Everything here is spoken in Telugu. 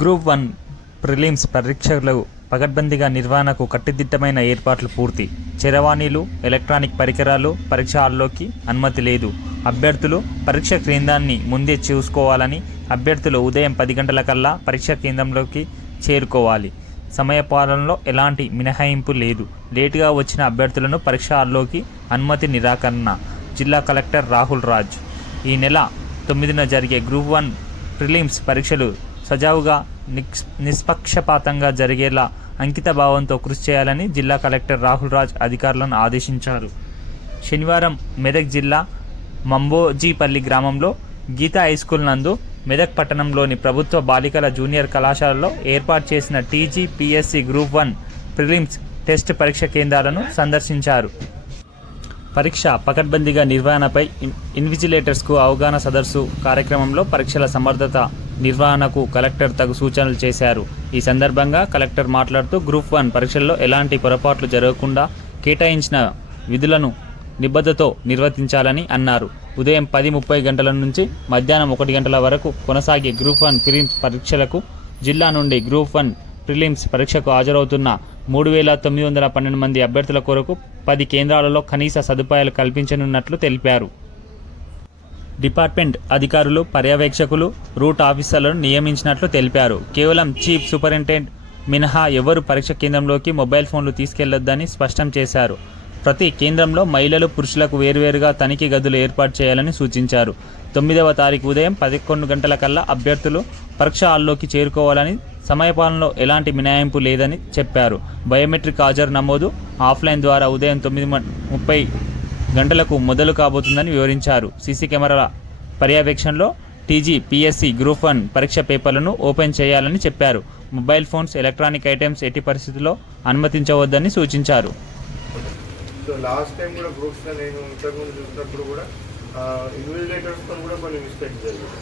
గ్రూప్ 1 ప్రిలిమ్స్ పరీక్షలు పకడ్బందీగా నిర్వహణకు కట్టుదిట్టమైన ఏర్పాట్లు పూర్తి. చరవాణిలు, ఎలక్ట్రానిక్ పరికరాలు పరీక్ష హాల్లోకి అనుమతి లేదు. అభ్యర్థులు పరీక్ష కేంద్రాన్ని ముందే చూసుకోవాలని, అభ్యర్థులు ఉదయం 10 గంటలకల్లా పరీక్ష కేంద్రంలోకి చేరుకోవాలి. సమయపాలనలో ఎలాంటి మినహాయింపు లేదు. లేటుగా వచ్చిన అభ్యర్థులను పరీక్ష హాల్లోకి అనుమతి నిరాకరణ. జిల్లా కలెక్టర్ రాహుల్ రాజ్. ఈ నెల 9న జరిగే గ్రూప్ 1 ప్రిలిమ్స్ పరీక్షలు సజావుగా నిష్పక్షపాతంగా జరిగేలా అంకిత భావంతో కృషి చేయాలని జిల్లా కలెక్టర్ రాహుల్ రాజ్ అధికారులను ఆదేశించారు. శనివారం మెదక్ జిల్లా మంబోజీపల్లి గ్రామంలో గీతా హైస్కూల్ నందు మెదక్ పట్టణంలోని ప్రభుత్వ బాలికల జూనియర్ కళాశాలలో ఏర్పాటు చేసిన టీజీపీఎస్సీ గ్రూప్ 1 ప్రిలిమ్స్ టెస్ట్ పరీక్ష కేంద్రాలను సందర్శించారు. పరీక్ష పకడ్బందీగా నిర్వహణపై ఇన్విజిలేటర్స్కు అవగాహన సదస్సు కార్యక్రమంలో పరీక్షల సమర్థత నిర్వహణకు కలెక్టర్ తగు సూచనలు చేశారు. ఈ సందర్భంగా కలెక్టర్ మాట్లాడుతూ గ్రూప్ 1 పరీక్షల్లో ఎలాంటి పొరపాట్లు జరగకుండా కేటాయించిన విధులను నిబద్ధతతో నిర్వర్తించాలని అన్నారు. ఉదయం 10:30 గంటల నుంచి మధ్యాహ్నం 1 గంటల వరకు కొనసాగే గ్రూప్ 1 ప్రిలిమ్స్ పరీక్షలకు జిల్లా నుండి గ్రూప్ 1 ప్రిలిమ్స్ పరీక్షకు హాజరవుతున్న 3,912 మంది అభ్యర్థుల కొరకు 10 కేంద్రాలలో కనీస సదుపాయాలు కల్పించనున్నట్లు తెలిపారు. డిపార్ట్మెంట్ అధికారులు, పర్యవేక్షకులు, రూట్ ఆఫీసర్లను నియమించినట్లు తెలిపారు. కేవలం చీఫ్ సూపరింటెండెంట్ మినహా ఎవరు పరీక్ష కేంద్రంలోకి మొబైల్ ఫోన్లు తీసుకెళ్లొద్దని స్పష్టం చేశారు. ప్రతి కేంద్రంలో మహిళలు, పురుషులకు వేర్వేరుగా తనిఖీ గదులు ఏర్పాటు చేయాలని సూచించారు. 9వ తారీఖు ఉదయం 11 గంటలకల్లా అభ్యర్థులు పరీక్ష హాల్లోకి చేరుకోవాలని, సమయపాలనలో ఎలాంటి మినహాయింపు లేదని చెప్పారు. బయోమెట్రిక్ హాజరు నమోదు ఆఫ్లైన్ ద్వారా ఉదయం 9:30 గంటలకు మొదలు కాబోతుందని వివరించారు. సీసీ కెమెరాల పర్యవేక్షణలో టీజీపీఎస్సీ గ్రూప్ 1 పరీక్ష పేపర్లను ఓపెన్ చేయాలని చెప్పారు. మొబైల్ ఫోన్స్, ఎలక్ట్రానిక్ ఐటమ్స్ ఎట్టి పరిస్థితుల్లో అనుమతించవద్దని సూచించారు. లాస్ట్ టైం కూడా గ్రూప్స్లో నేను ఇంతకుముందు చూసినప్పుడు కూడా ఇన్విజిలేటర్స్తో కూడా కొన్ని మిస్టేక్స్ జరిగాయి.